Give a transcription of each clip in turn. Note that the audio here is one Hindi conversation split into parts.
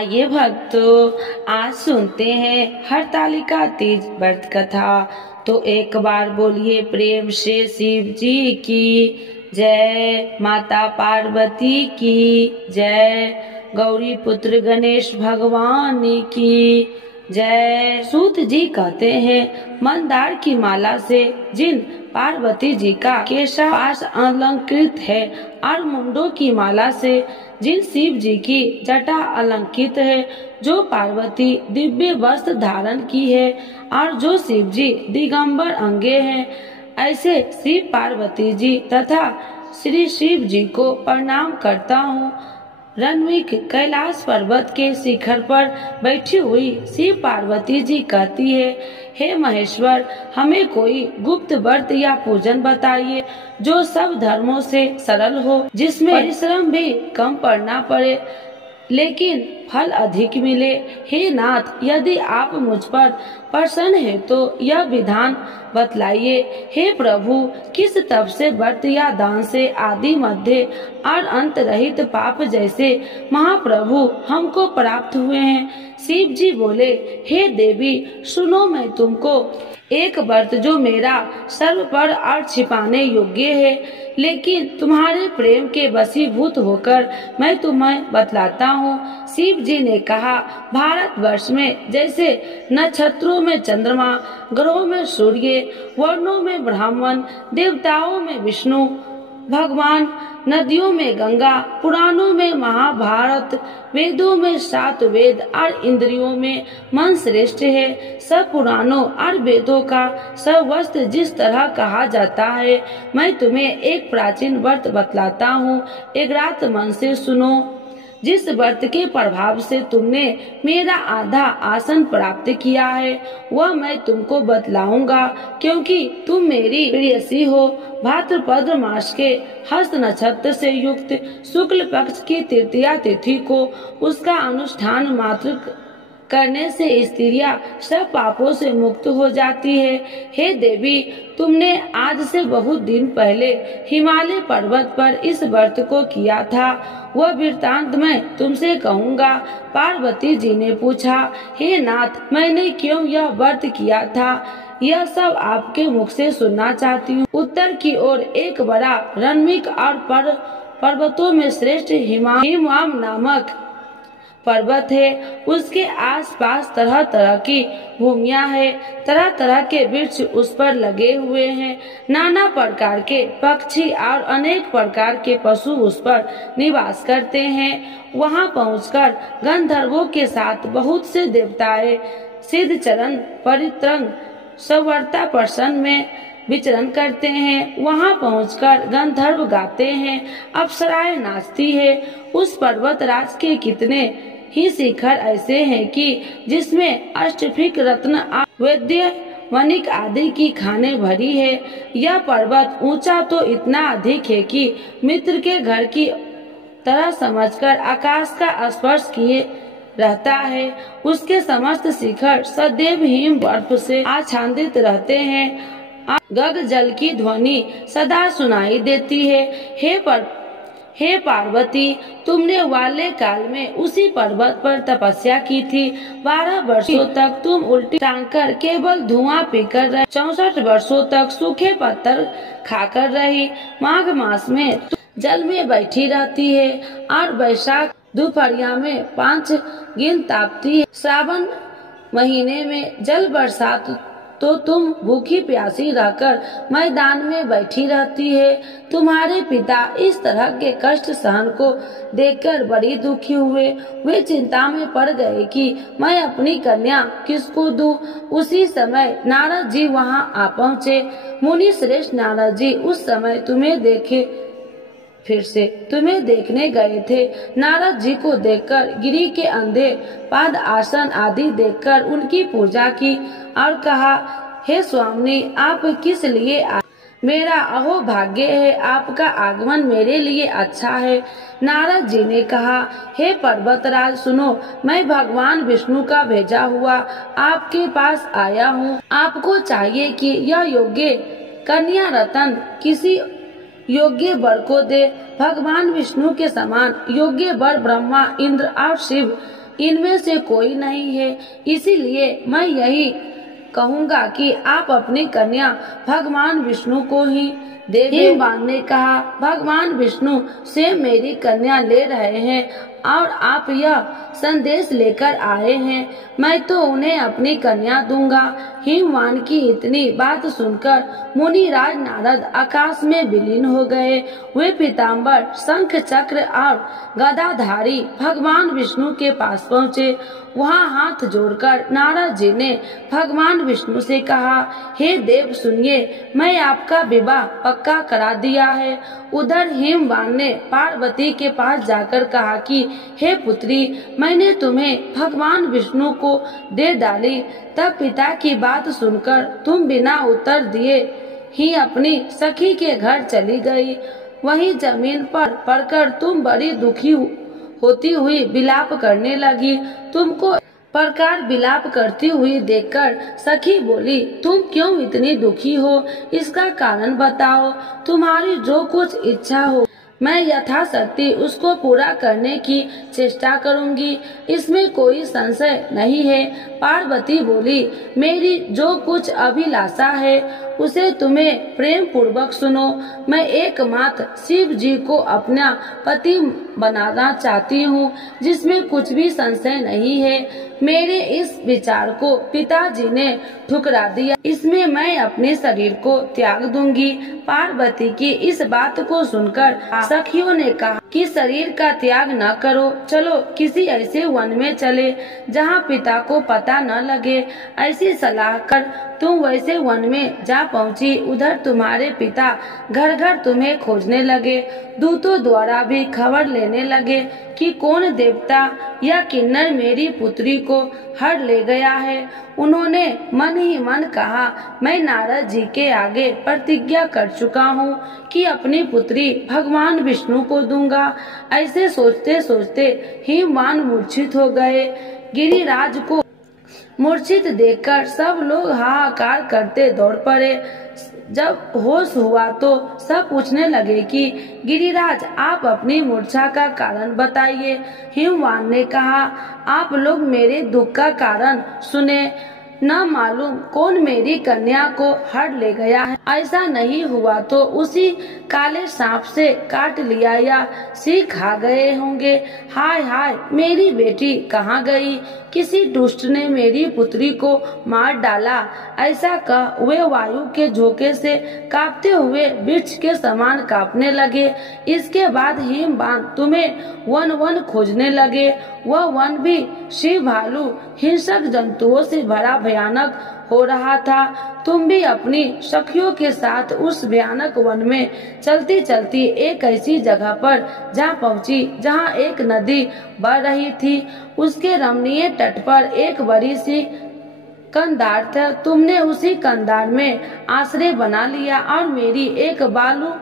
आइए भक्तों, आज सुनते हैं हरतालिका तीज व्रत कथा। तो एक बार बोलिए प्रेम से शिव जी की जय, माता पार्वती की जय, गौरी पुत्र गणेश भगवान की जय। सूत जी कहते हैं, मंदार की माला से जिन पार्वती जी का केशपाश अलंकृत है और मुंडों की माला से जिन शिव जी की जटा अलंकृत है, जो पार्वती दिव्य वस्त्र धारण की है और जो शिव जी दिगंबर अंगे हैं, ऐसे शिव पार्वती जी तथा श्री शिव जी को प्रणाम करता हूँ। रणविक कैलाश पर्वत के शिखर पर बैठी हुई शिव पार्वती जी कहती है, हे महेश्वर, हमें कोई गुप्त व्रत या पूजन बताइए जो सब धर्मों से सरल हो, जिसमें परिश्रम भी कम पड़ना पड़े लेकिन फल अधिक मिले। हे नाथ, यदि आप मुझ पर प्रसन्न है तो यह विधान बतलाइए। हे प्रभु, किस तप से, व्रत या दान से आदि मध्य और अंत रहित पाप जैसे महाप्रभु हमको प्राप्त हुए हैं। शिव जी बोले, हे देवी सुनो, मैं तुमको एक व्रत जो मेरा सर्वपर और छिपाने योग्य है, लेकिन तुम्हारे प्रेम के वशीभूत होकर मैं तुम्हें बतलाता हूँ। शिव जी ने कहा, भारतवर्ष में जैसे नक्षत्रों में चंद्रमा, ग्रहों में सूर्य, वर्णों में ब्राह्मण, देवताओं में विष्णु भगवान, नदियों में गंगा, पुराणों में महाभारत, वेदों में 7 वेद और इंद्रियों में मन श्रेष्ठ है। सब पुराणों और वेदों का सब वस्त्र जिस तरह कहा जाता है, मैं तुम्हें एक प्राचीन व्रत बतलाता हूँ। एक रात मन से सुनो। जिस व्रत के प्रभाव से तुमने मेरा आधा आसन प्राप्त किया है, वह मैं तुमको बतलाऊंगा, क्योंकि तुम मेरी प्रियसी हो। भाद्रपद मास के हस्त नक्षत्र से युक्त शुक्ल पक्ष की तृतीया तिथि को उसका अनुष्ठान मात्र करने से स्त्रियां सब पापों से मुक्त हो जाती है। हे देवी, तुमने आज से बहुत दिन पहले हिमालय पर्वत पर इस व्रत को किया था, वह वृत्तांत मैं तुमसे कहूँगा। पार्वती जी ने पूछा, हे नाथ, मैंने क्यों यह व्रत किया था, यह सब आपके मुख से सुनना चाहती हूँ। उत्तर की ओर एक बड़ा रणविक और पर्वतों में श्रेष्ठ हिमाम नामक पर्वत है। उसके आसपास तरह तरह की भूमियां है, तरह तरह के वृक्ष उस पर लगे हुए हैं, नाना प्रकार के पक्षी और अनेक प्रकार के पशु उस पर निवास करते हैं। वहां पहुंचकर गंधर्वों के साथ बहुत से देवताएं सिद्ध चरण परित्रंग सवर्ता प्रसन्न में विचरण करते हैं। वहां पहुंचकर गंधर्व गाते हैं, अप्सराएं नाचती है। उस पर्वत राज के कितने ही शिखर ऐसे हैं कि जिसमें अष्टफिक रत्न वैद्य वनिक आदि की खाने भरी है। यह पर्वत ऊंचा तो इतना अधिक है कि मित्र के घर की तरह समझकर आकाश का स्पर्श किए रहता है। उसके समस्त शिखर सदैव हिम बर्फ से आच्छादित रहते हैं। गग जल की ध्वनि सदा सुनाई देती है। हे पार्वती, तुमने वाले काल में उसी पर्वत पर तपस्या की थी। 12 वर्षों तक तुम उल्टी टांग कर केवल धुआं पीकर रही। 64 वर्षों तक सूखे पत्थर खाकर रही। माघ मास में जल में बैठी रहती है और वैशाख दोपहरिया में 5 गिन तापती है। श्रावण महीने में जल बरसात तो तुम भूखी प्यासी रहकर मैदान में बैठी रहती है। तुम्हारे पिता इस तरह के कष्ट सहन को देखकर बड़ी दुखी हुए। वे चिंता में पड़ गए कि मैं अपनी कन्या किसको दूं। उसी समय नारद जी वहां आ पहुँचे। मुनि श्रेष्ठ नारद जी उस समय तुम्हें देखने गए थे। नारद जी को देखकर गिरी के अंधे पाद आसन आदि देखकर उनकी पूजा की और कहा, हे स्वामी, आप किस लिए आए? मेरा अहो भाग्य है, आपका आगमन मेरे लिए अच्छा है। नारद जी ने कहा, हे पर्वतराज सुनो, मैं भगवान विष्णु का भेजा हुआ आपके पास आया हूँ। आपको चाहिए कि यह योग्य कन्या रतन किसी योग्य वर को दे। भगवान विष्णु के समान योग्य वर ब्रह्मा, इंद्र और शिव इनमें से कोई नहीं है। इसीलिए मैं यही कहूँगा कि आप अपनी कन्या भगवान विष्णु को ही देवे। हिमवान ने कहा, भगवान विष्णु से मेरी कन्या ले रहे हैं और आप यह संदेश लेकर आए हैं, मैं तो उन्हें अपनी कन्या दूंगा। हिमवान की इतनी बात सुनकर मुनिराज नारद आकाश में विलीन हो गए। वे पीताम्बर, शंख चक्र और गदाधारी भगवान विष्णु के पास पहुँचे। वहाँ हाथ जोड़कर नारद जी ने भगवान विष्णु से कहा, हे देव सुनिए, मैं आपका विवाह पक्का करा दिया है। उधर हिमवान ने पार्वती के पास जाकर कहा कि हे पुत्री, मैंने तुम्हें भगवान विष्णु को दे डाली। तब पिता की बात सुनकर तुम बिना उत्तर दिए ही अपनी सखी के घर चली गई। वहीं जमीन पर पड़कर तुम बड़ी दुखी होती हुई विलाप करने लगी। तुमको प्रकार विलाप करती हुई देखकर सखी बोली, तुम क्यों इतनी दुखी हो? इसका कारण बताओ। तुम्हारी जो कुछ इच्छा हो मैं यथाशक्ति उसको पूरा करने की चेष्टा करूंगी, इसमें कोई संशय नहीं है। पार्वती बोली, मेरी जो कुछ अभिलाषा है उसे तुम्हें प्रेम पूर्वक सुनो। मैं एकमात्र शिव जी को अपना पति बनाना चाहती हूँ, जिसमें कुछ भी संशय नहीं है। मेरे इस विचार को पिताजी ने ठुकरा दिया, इसमें मैं अपने शरीर को त्याग दूंगी। पार्वती की इस बात को सुनकर सखियों ने कहा कि शरीर का त्याग न करो, चलो किसी ऐसे वन में चले जहाँ पिता को पता न लगे। ऐसी सलाह कर तुम वैसे वन में जा पहुँची। उधर तुम्हारे पिता घर घर तुम्हें खोजने लगे। दूतों द्वारा भी खबर लेने लगे कि कौन देवता या किन्नर मेरी पुत्री को हर ले गया है। उन्होंने मन ही मन कहा, मैं नारद जी के आगे प्रतिज्ञा कर चुका हूँ कि अपनी पुत्री भगवान विष्णु को दूंगा। ऐसे सोचते सोचते हिमवान मूर्छित हो गए। गिरिराज को मूर्छित देखकर सब लोग हाहाकार करते दौड़ पड़े। जब होश हुआ तो सब पूछने लगे कि गिरिराज, आप अपनी मूर्छा का कारण बताइए। हिमवान ने कहा, आप लोग मेरे दुख का कारण सुने। न मालूम कौन मेरी कन्या को हर ले गया है। ऐसा नहीं हुआ तो उसी काले सांप से काट लिया या सी खा गए होंगे। हाय हाय, मेरी बेटी कहाँ गई? किसी दुष्ट ने मेरी पुत्री को मार डाला। ऐसा कह वे वायु के झोंके से कांपते हुए वृक्ष के समान कांपने लगे। इसके बाद हिमवान तुम्हें वन वन खोजने लगे। वह वन भी शिव, भालू, हिंसक जंतुओं से भरा भयानक हो रहा था। तुम भी अपनी सखियों के साथ उस भयानक वन में चलती चलती एक ऐसी जगह पर जा पहुंची जहां एक नदी बह रही थी। उसके रमणीय तट पर एक बड़ी सी कंधार था। तुमने उसी कंधार में आश्रय बना लिया और मेरी एक बालू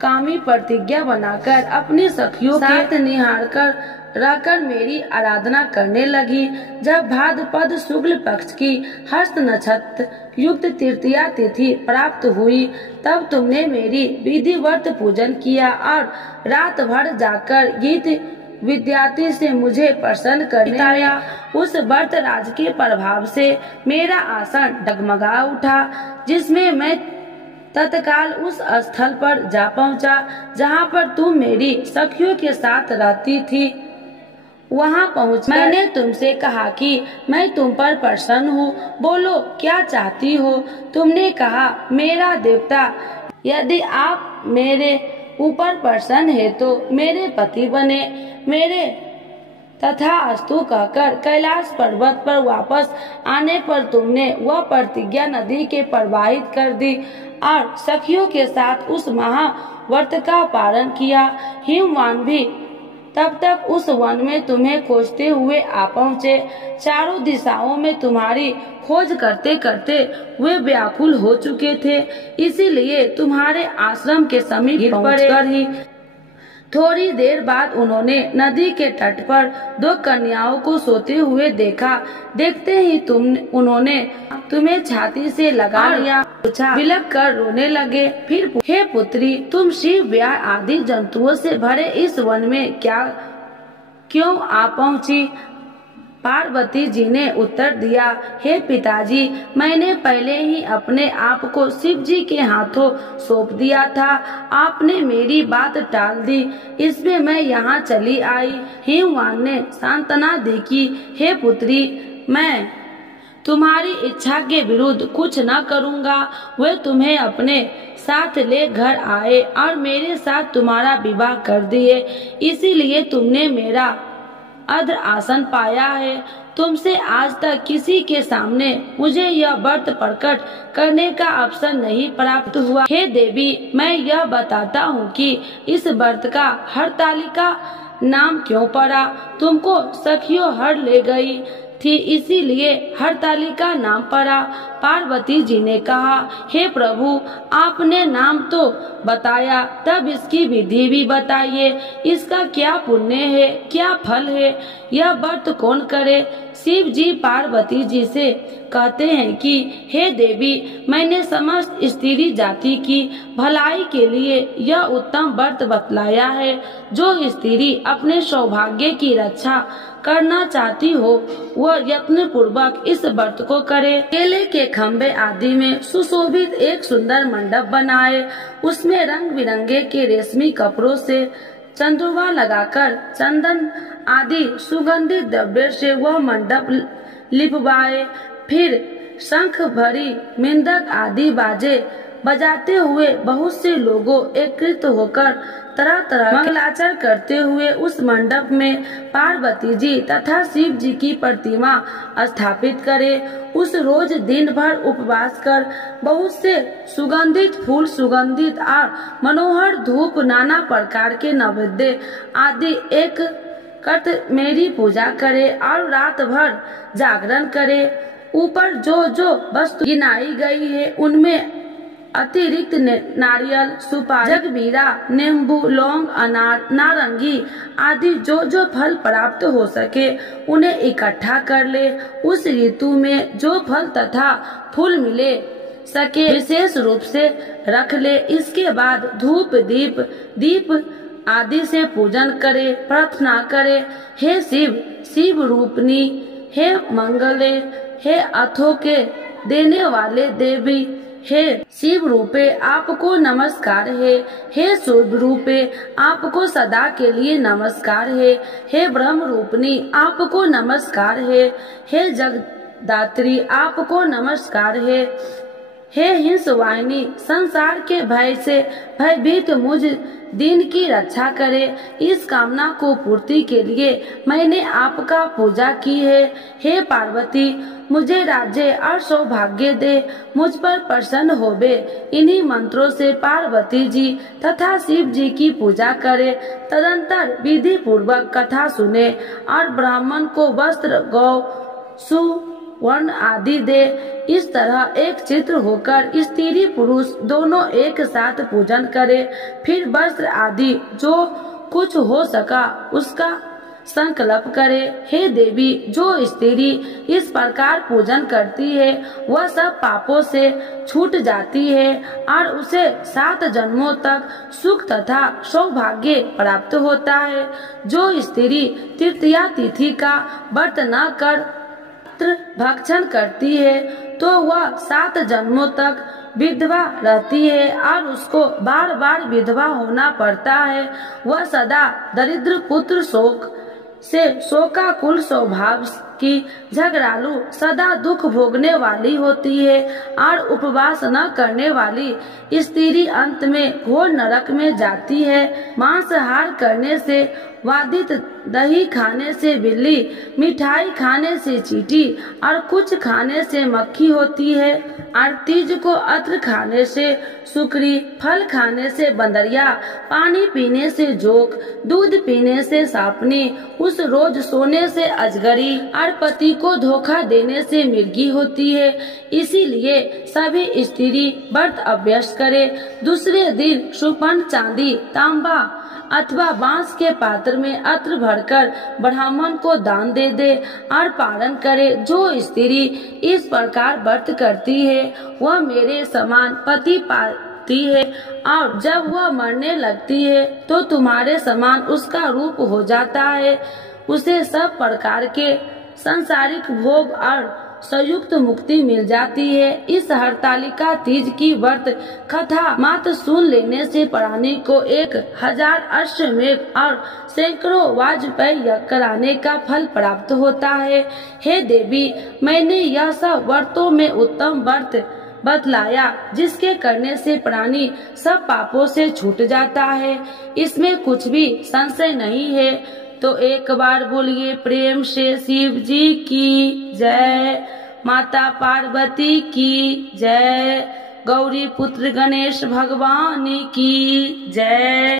कामी प्रतिज्ञा बनाकर अपनी सखियों के साथ निहार कर रहकर मेरी आराधना करने लगी। जब भाद्रपद शुक्ल पक्ष की हस्त नक्षत्र युक्त तृतीया तिथि प्राप्त हुई, तब तुमने मेरी विधिवत पूजन किया और रात भर जाकर गीत विद्यार्थी से मुझे प्रसन्न करने आया। उस व्रत राज के प्रभाव से मेरा आसन डगमगा उठा, जिसमें मैं तत्काल उस स्थल पर जा पहुंचा जहां पर तुम मेरी सखियों के साथ रहती थी। वहां पहुंच मैंने तुमसे कहा कि मैं तुम पर प्रसन्न हूँ, बोलो क्या चाहती हो? तुमने कहा, मेरा देवता, यदि आप मेरे ऊपर प्रसन्न है तो मेरे पति बने। मेरे तथास्तु कहकर कैलाश पर्वत पर वापस आने पर तुमने वह प्रतिज्ञा नदी के प्रवाहित कर दी और सखियों के साथ उस महाव्रत का पालन किया। हिमवान भी तब तक उस वन में तुम्हें खोजते हुए आ पहुँचे। चारों दिशाओं में तुम्हारी खोज करते करते वे व्याकुल हो चुके थे, इसीलिए तुम्हारे आश्रम के समीप पहुंचकर ही थोड़ी देर बाद उन्होंने नदी के तट पर दो कन्याओं को सोते हुए देखा। देखते ही उन्होंने तुम्हें छाती से लगा लिया, बिलख कर रोने लगे। फिर, हे पुत्री, तुम शिव, व्याघ्र आदि जंतुओं से भरे इस वन में क्यों आ पहुँची? पार्वती जी ने उत्तर दिया, हे पिताजी, मैंने पहले ही अपने आप को शिव जी के हाथों सौंप दिया था। आपने मेरी बात टाल दी, इसमें मैं यहाँ चली आई। हिमवान ने सांत्वना दी कि हे पुत्री, मैं तुम्हारी इच्छा के विरुद्ध कुछ न करूँगा। वे तुम्हें अपने साथ ले घर आए और मेरे साथ तुम्हारा विवाह कर दिए, इसीलिए तुमने मेरा अद्र आसन पाया है। तुमसे आज तक किसी के सामने मुझे यह व्रत प्रकट करने का अवसर नहीं प्राप्त हुआ। हे देवी, मैं यह बताता हूँ कि इस व्रत का हरतालिका नाम क्यों पड़ा। तुमको सखियों हर ले गई थी, इसीलिए हरतालिका नाम पड़ा। पार्वती जी ने कहा, हे प्रभु, आपने नाम तो बताया, तब इसकी विधि भी बताइए। इसका क्या पुण्य है, क्या फल है, यह व्रत कौन करे। शिव जी पार्वती जी से कहते हैं कि हे देवी, मैंने समस्त स्त्री जाति की भलाई के लिए यह उत्तम व्रत बतलाया है। जो स्त्री अपने सौभाग्य की रक्षा करना चाहती हो, वह यत्न पूर्वक इस व्रत को करे। केले के खम्भे आदि में सुशोभित एक सुंदर मंडप बनाए, उसमें रंग बिरंगे के रेशमी कपड़ों से चंद्रमा लगाकर चंदन आदि सुगंधित द्रव्य से वह मंडप लिपवाए। फिर शंख भरी मेंढक आदि बाजे बजाते हुए बहुत से लोगों एकत्रित होकर तरह तरह मंगलाचरण करते हुए उस मंडप में पार्वती जी तथा शिव जी की प्रतिमा स्थापित करे। उस रोज दिन भर उपवास कर बहुत से सुगंधित फूल, सुगंधित और मनोहर धूप, नाना प्रकार के नैवेद्य आदि एक करत मेरी पूजा करे और रात भर जागरण करे। ऊपर जो जो वस्तु गिनाई गई है उनमें अतिरिक्त नारियल, सुपारी, जगबीरा, नींबू, लौंग, अनार, नारंगी आदि जो जो फल प्राप्त हो सके उन्हें इकट्ठा कर ले। उस ऋतु में जो फल तथा फूल मिले सके विशेष रूप से रख ले। इसके बाद धूप दीप आदि से पूजन करे, प्रार्थना करे, हे शिव, शिव रूपनी, हे मंगले, हे अथो के देने वाले देवी, हे शिव रूपे आपको नमस्कार है। हे शुभ रूपे आपको सदा के लिए नमस्कार है। हे ब्रह्म रूपनी आपको नमस्कार है। हे जगदात्री आपको नमस्कार है। हे हिंसवाहिनी संसार के भय से भयभीत मुझ दिन की रक्षा करे। इस कामना को पूर्ति के लिए मैंने आपका पूजा की है। हे पार्वती, मुझे राज्य और सौभाग्य दे, मुझ पर प्रसन्न होवे। इन्हीं मंत्रों से पार्वती जी तथा शिव जी की पूजा करे। तदंतर विधि पूर्वक कथा सुने और ब्राह्मण को वस्त्र, गौ, सुवर्ण आदि दे। इस तरह एक चित्र होकर स्त्री पुरुष दोनों एक साथ पूजन करे। फिर वस्त्र आदि जो कुछ हो सका उसका संकल्प करे। हे देवी, जो स्त्री इस प्रकार पूजन करती है वह सब पापों से छूट जाती है और उसे 7 जन्मों तक सुख तथा सौभाग्य प्राप्त होता है। जो स्त्री तृतीया तिथि का व्रत न कर भक्षण करती है तो वह 7 जन्मों तक विधवा रहती है और उसको बार बार विधवा होना पड़ता है। वह सदा दरिद्र पुत्र शोक से शोकाकुल स्वभाव की, झगड़ालू, सदा दुख भोगने वाली होती है और उपवास न करने वाली स्त्री अंत में घोर नरक में जाती है। मांसाहार करने से वादित, दही खाने से बिल्ली, मिठाई खाने से चींटी और कुछ खाने से मक्खी होती है और तीज को अत्र खाने से सुकरी, फल खाने से बंदरिया, पानी पीने से जोक, दूध पीने से सांपनी, उस रोज सोने से अजगरी और पति को धोखा देने से मिर्गी होती है। इसीलिए सभी स्त्री व्रत अभ्यास करे। दूसरे दिन सुपर्ण, चांदी, तांबा अथवा बांस के पात्र में अत्र भरकर ब्राह्मण को दान दे दे और पारण करे। जो स्त्री इस प्रकार व्रत करती है वह मेरे समान पति पाती है और जब वह मरने लगती है तो तुम्हारे समान उसका रूप हो जाता है। उसे सब प्रकार के सांसारिक भोग और संयुक्त मुक्ति मिल जाती है। इस हरतालिका तीज की व्रत कथा मात्र सुन लेने से प्राणी को 1000 अश्वमेध और सैकड़ों वाजपेयी यज्ञ कराने का फल प्राप्त होता है। हे देवी, मैंने यह सब व्रतों में उत्तम व्रत बतलाया जिसके करने से प्राणी सब पापों से छूट जाता है, इसमें कुछ भी संशय नहीं है। तो एक बार बोलिए प्रेम से शिव जी की जय, माता पार्वती की जय, गौरी पुत्र गणेश भगवान की जय।